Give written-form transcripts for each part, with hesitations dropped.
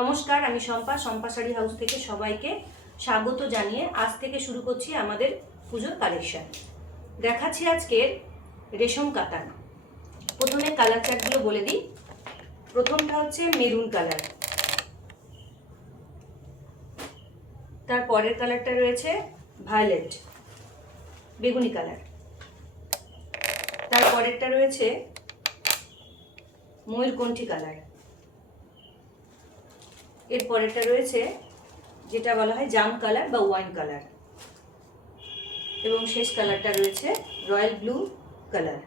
নমস্কার, আমি শম্পা শাড়ি হাউস থেকে সবাইকে স্বাগত জানিয়ে আজ থেকে শুরু করছি আমাদের পুজোর কালেকশন। দেখাচ্ছি আজকের রেশম কাতান। প্রথমে কালার চার্টগুলো বলে দিই। প্রথমটা হচ্ছে মেরুন কালার, তার পরের কালারটা রয়েছে ভায়োলেট বেগুনি কালার, তার পরেরটা রয়েছে ময়ূরকণ্ঠী কালার, এর পরেরটা রয়েছে যেটা বলা হয় জাম কালার বা ওয়াইন কালার, এবং শেষ কালারটা রয়েছে রয়্যাল ব্লু কালার।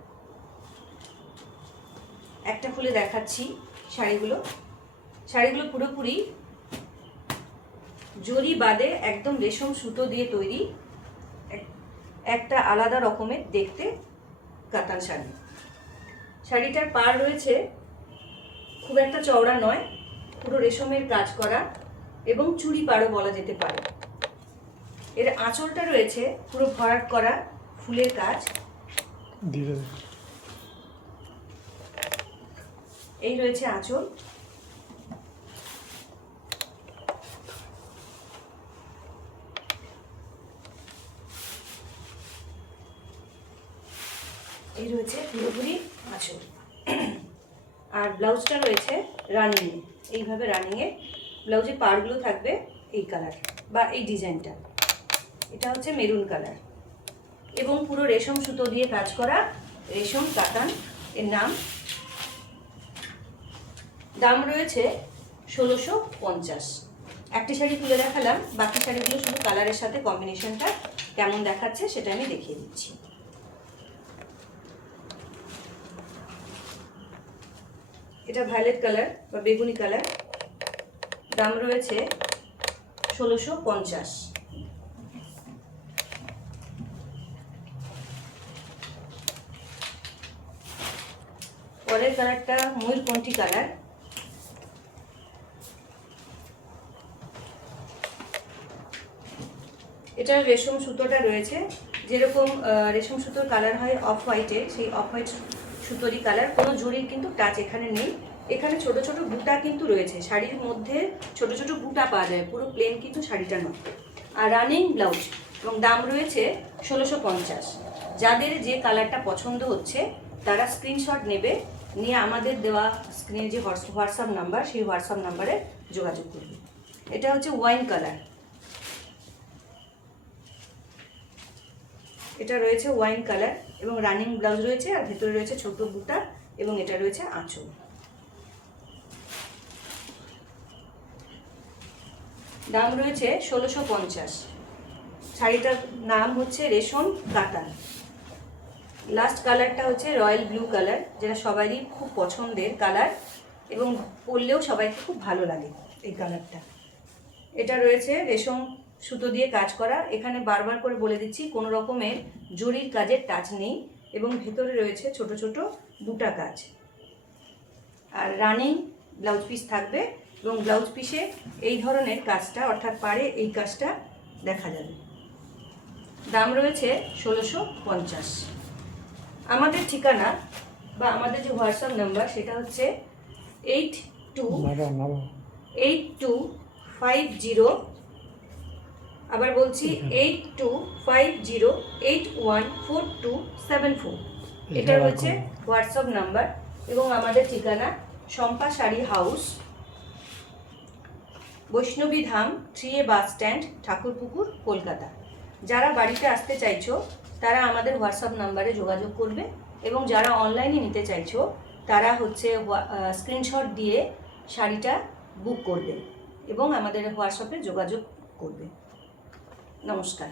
একটা খুলে দেখাচ্ছি শাড়িগুলো পুরোপুরি জরি বাদে একদম রেশম সুতো দিয়ে তৈরি, একটা আলাদা রকমের দেখতে কাতান শাড়ি। শাড়িটার পাড় রয়েছে খুব একটা চওড়া নয়, পুরো রেশমের কাজ করা এবং চুড়ি পাড়ও বলা যেতে পারে। এর আঁচলটা রয়েছে পুরো ভরাট করা ফুলের কাজ। এই রয়েছে আঁচল। এই রয়েছে পুরোপুরি আঁচল। আর ব্লাউজটা রয়েছে রানিং, এইভাবে রানিংয়ে ব্লাউজের পাড়গুলো থাকবে এই কালার বা এই ডিজাইনটা। এটা হচ্ছে মেরুন কালার এবং পুরো রেশম সুতো দিয়ে কাজ করা রেশম কাতান এর নাম। দাম রয়েছে ১৬৫০। একটি শাড়ি তুলে দেখালাম, বাকি শাড়িগুলো শুধু কালারের সাথে কম্বিনেশনটা কেমন দেখাচ্ছে সেটা আমি দেখিয়ে দিচ্ছি। এটা ভায়োলেট কালার বা বেগুনি কালার, দাম রয়েছে ১৬৫০। পরের কালারটা ময়ূরকণ্ঠী কালার, এটার রেশম সুতোটা রয়েছে যেরকম রেশম সুতোর কালার হয় অফ হোয়াইটে, সেই অফ হোয়াইট সুতোরই কালার। কোনো জরির কিন্তু টাচ এখানে নেই। এখানে ছোট ছোট বুটা কিন্তু রয়েছে, শাড়ির মধ্যে ছোট ছোট বুটা পাওয়া যায়, পুরো প্লেন কিন্তু শাড়িটা নয়। আর রানিং ব্লাউজ এবং দাম রয়েছে ১৬৫০। যাদের যে কালারটা পছন্দ হচ্ছে তারা স্ক্রিনশট নেবে, নিয়ে আমাদের দেওয়া স্ক্রিনে যে হোয়াটসঅ্যাপ নাম্বার, সেই হোয়াটসঅ্যাপ নাম্বারে যোগাযোগ করবে। এটা হচ্ছে ওয়াইন কালার, এটা রয়েছে ওয়াইন কালার এবং রানিং ব্লাউজ রয়েছে, আর ভেতরে রয়েছে ছোট বুটা এবং এটা রয়েছে আঁচল। দাম রয়েছে ১৬৫০। শাড়িটার নাম হচ্ছে রেশম কাতান। লাস্ট কালারটা হচ্ছে রয়্যাল ব্লু কালার, যেটা সবারই খুব পছন্দের কালার এবং পরলেও সবাইকে খুব ভালো লাগে এই কালারটা। এটা রয়েছে রেশম সুতো দিয়ে কাজ করা। এখানে বারবার করে বলে দিচ্ছি, কোনো রকমের জরির কাজের টাচ নেই এবং ভেতরে রয়েছে ছোট ছোট বুটা কাজ। আর রানিং ব্লাউজ পিস থাকবে এবং ব্লাউজ পিসে এই ধরনের কাজটা, অর্থাৎ পাড়ে এই কাজটা দেখা যাবে। দাম রয়েছে ১৬৫০। আমাদের ঠিকানা বা আমাদের যে হোয়াটসঅ্যাপ নাম্বার সেটা হচ্ছে 8250, আবার বলছি 8250814274। এটা হচ্ছে হোয়াটসঅ্যাপ নাম্বার এবং আমাদের ঠিকানা শম্পা শাড়ি হাউস, বৈষ্ণবী ধাম 3A bus stand, Thakurpukur, Kolkata. যারা বাড়িতে আসতে চাইছো তারা আমাদের হোয়াটসঅ্যাপ নাম্বারে যোগাযোগ করবে এবং যারা অনলাইনে নিতে চাইছো তারা হচ্ছে স্ক্রিনশট দিয়ে শাড়িটা বুক করবে এবং আমাদের হোয়াটসঅ্যাপে যোগাযোগ করবে। নমস্কার।